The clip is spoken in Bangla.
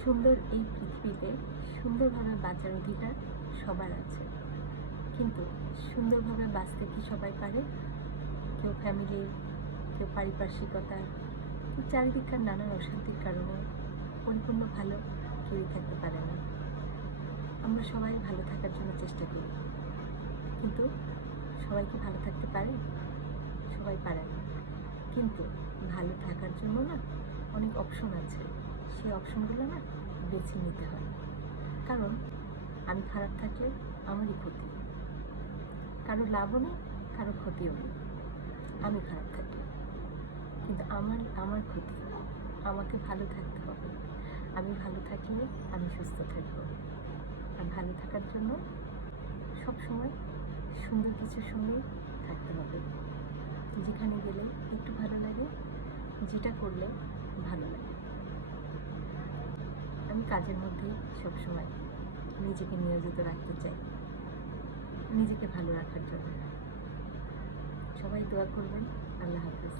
সুন্দর এই পৃথিবীতে সুন্দরভাবে বাঁচার অধিকার সবার আছে, কিন্তু সুন্দরভাবে বাঁচতে কি সবাই পারে? কেউ ফ্যামিলির, কেউ পারিপার্শ্বিকতার, চারিদিককার নানান অশান্তির কারণে পরিপূর্ণ ভালো কেউই থাকতে পারে না। আমরা সবাই ভালো থাকার জন্য চেষ্টা করি, কিন্তু সবাই কি ভালো থাকতে পারে? সবাই পারে না। কিন্তু ভালো থাকার জন্য না অনেক অপশন আছে, সেই অপশনগুলো না বেছে নিতে হয়। কারণ আমি খারাপ থাকলে আমারই ক্ষতি, কারো লাভও নেই, কারো ক্ষতিও নেই। আমি খারাপ থাকলে কিন্তু আমার ক্ষতি, আমাকে ভালো থাকতে হবে। আমি ভালো থাকলে আমি সুস্থ থাকবো। আর ভালো থাকার জন্য সবসময় সুন্দর কিছুর সঙ্গে থাকতে হবে। যেখানে গেলে একটু ভালো লাগে, যেটা করলে ভালো লাগে। আমি কাজের মধ্যেই সবসময় নিজেকে নিয়োজিত রাখতে চাই, নিজেকে ভালো রাখার জন্য। সবাই দোয়া করবেন। আল্লাহ হাফেজ।